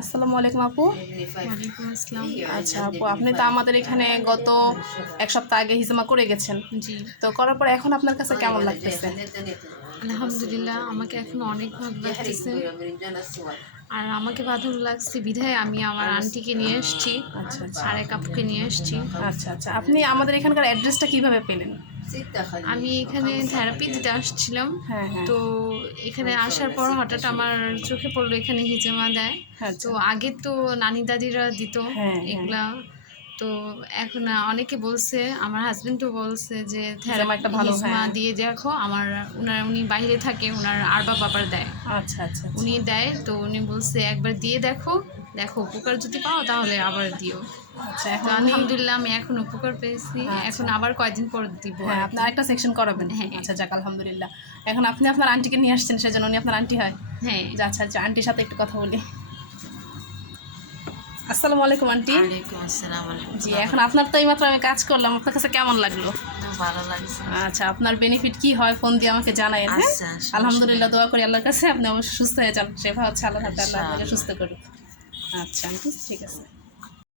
আসসালামু আলাইকুম আপু। ওয়ালাইকুম আসসালাম। আচ্ছা আপু, আপনি তো আমাদের এখানে গত এক সপ্তাহ আগে হিজামা করে গেছেন, জি, তো করার পর এখন আপনার কাছে কেমন লাগতেছে? আলহামদুলিল্লাহ আমাকে এখন অনেক ভালো লাগতেছে। আর আমাকে ভালো লাগছে বিধায় আমি আমার আন্টিকে নিয়ে এসেছি, আচ্ছা আচ্ছা আর এক আপুকে নিয়ে এসেছি। আচ্ছা আচ্ছা আপনি আমাদের এখানকার অ্যাড্রেসটা কিভাবে পেলেন? আমি এখানে থেরাপি দিতে আসছিলাম। হ্যাঁ হ্যাঁ। তো এখানে আসার পর হঠাৎ আমার চোখে পড়লো এখানে হিজামা দেয়। তো আচ্ছা। আগে তো নানি দাদিরা দিত হ্যাঁ হ্যাঁ। এগুলা। তো এখন অনেকে বলছে, আমার হাজবেন্ডও বলছে যে হিজামা একটা ভালো, হিজমা হ্যাঁ। দিয়ে দেখো। উনি বাইরে থাকে, ওনার আরবা বাবার দেয়, আচ্ছা আচ্ছা আচ্ছা উনি দেয়। তো উনি বলছে একবার দিয়ে দেখো, দেখো উপকার যদি পাও তাহলে আবার দিও। আচ্ছা। তো এখন উনি, আলহামদুলিল্লাহ আমি এখন উপকার পেয়েছি। আচ্ছা, এখন আবার কয়দিন পর দিব হ্যাঁ আর আপনি কি। আরেকটা সেকশন করাবেন? হ্যাঁ আচ্ছা যাক আলহামদুলিল্লাহ। এখন আপনি আপনার আন্টিকে নিয়ে আসছেন, সেজন্য উনি আপনার আন্টি হয়? হ্যাঁ। যে আচ্ছা আচ্ছা, আন্টির সাথে একটু কথা বলি। আসসালামু আলাইকুম আন্টি। ওয়ালাইকুম আসসালাম। জি, এখন আপনার তো এইমাত্র আমি কাজ করলাম, আপনার কাছে কেমন লাগলো? ভালো লাগছে। আচ্ছা, আপনার বেনিফিট কি হয় ফোন দিয়ে আমাকে জানায়েন, হ্যাঁ? আচ্ছা, আলহামদুলিল্লাহ, দোয়া করি আল্লাহর কাছে আপনি অবশ্যই সুস্থ হয়ে যান। সেবা হচ্ছে আল্লাহ হাতে, আল্লাহ ইনশাআল্লাহ। আপনাকে সুস্থ করুক। আচ্ছা আন্টি, ঠিক আছে।